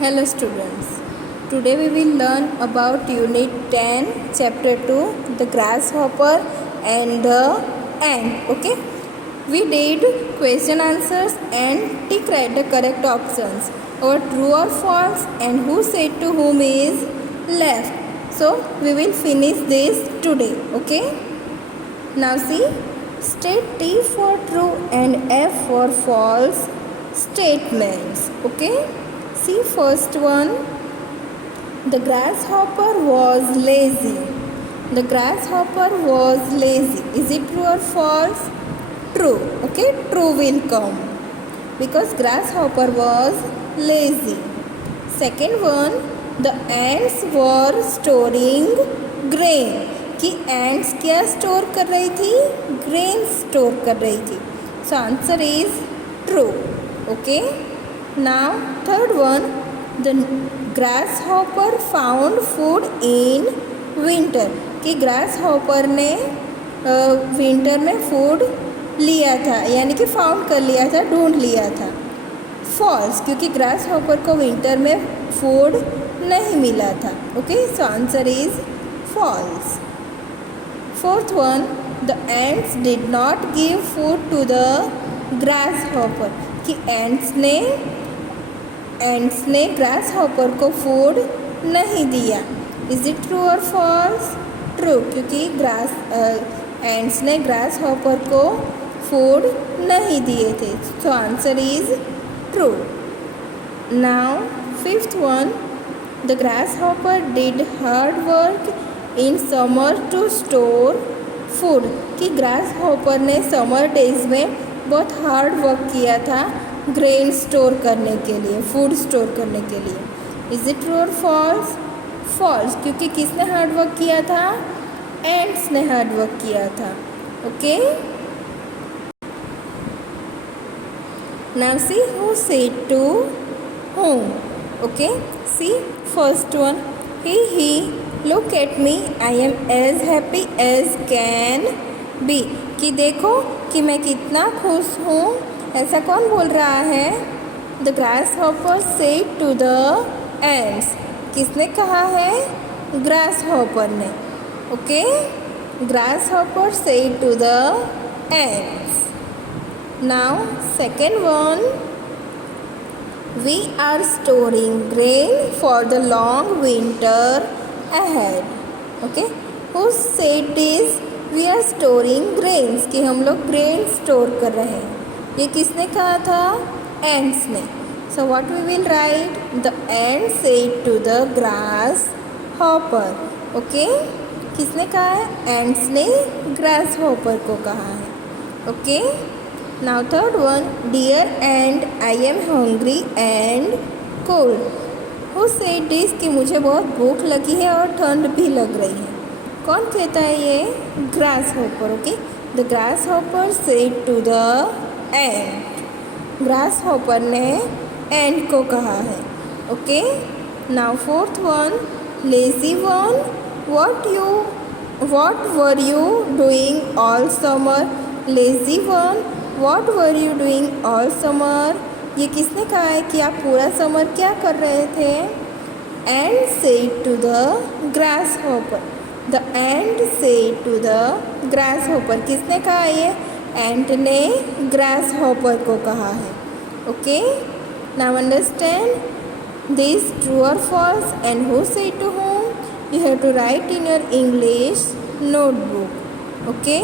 Hello students. Today we will learn about Unit 10, Chapter 2, the grasshopper and the ant. Okay. We did question answers and tick right the correct options or true or false and who said to whom is left. So we will finish this today. Okay. Now see, state T for true and F for false statements. Okay. See first one, the grasshopper was lazy. The grasshopper was lazy. Is it true or false? True. Okay, true will come because grasshopper was lazy. Second one, the ants were storing grain. कि ants क्या store कर रही थी? Grain store कर रही थी. So answer is true. Okay. Now third one, the grasshopper found food in winter. कि grasshopper ने विंटर में फूड लिया था यानी कि फाउंड कर लिया था, ढूंढ लिया था. फॉल्स, क्योंकि grasshopper को विंटर में फूड नहीं मिला था. Okay, so answer is false. Fourth one, the ants did not give food to the grasshopper. कि एंट्स ने ग्रासहॉपर को फूड नहीं दिया. इज इट ट्रू और फॉल्स? ट्रू, क्योंकि एंट्स ने ग्रासहॉपर को फूड नहीं दिए थे. So answer is true. Now fifth one, the grasshopper did hard work in summer to store food. कि ग्रासहॉपर ने समर डेज में बहुत हार्ड वर्क किया था ग्रेन स्टोर करने के लिए, फूड स्टोर करने के लिए. इज इट ट्रू और फॉल्स? फॉल्स, क्योंकि किसने हार्ड वर्क किया था? एंट्स ने हार्ड वर्क किया था. Okay, now see who said to whom. Okay, see first one, he look at me, I am as happy as can be. कि देखो कि मैं कितना खुश हूँ, ऐसा कौन बोल रहा है? The grasshopper said to the ants. किसने कहा है? ग्रासहॉपर ने. Okay, grasshopper said to the ants. Now second one, we are storing grain for the long winter ahead. Okay, who said this? We are storing grains. कि हम लोग grain store कर रहे हैं. ये किसने कहा था? एंट्स ने. So what we will write? The ant said to the grasshopper. Okay, किसने कहा है? एंट्स ने ग्रास हॉपर को कहा है. Okay, now third one, dear and I am hungry and cold. Who said this? कि मुझे बहुत भूख लगी है और ठंड भी लग रही है. कौन कहता है ये? Grasshopper. Okay, the grasshopper said to the ant. Grasshopper ने एंट को कहा है. Okay, now fourth one, lazy one, what were you doing all summer. Lazy one, what were you doing all summer. ये किसने कहा है कि आप पूरा समर क्या कर रहे थे? Ant said to the grasshopper. The ant said to the grasshopper. किसने कहा ये? एंट ने ग्रास हॉपर को कहा है. Okay, now understand this true और false and who said to whom. You have to write in your English notebook. Okay.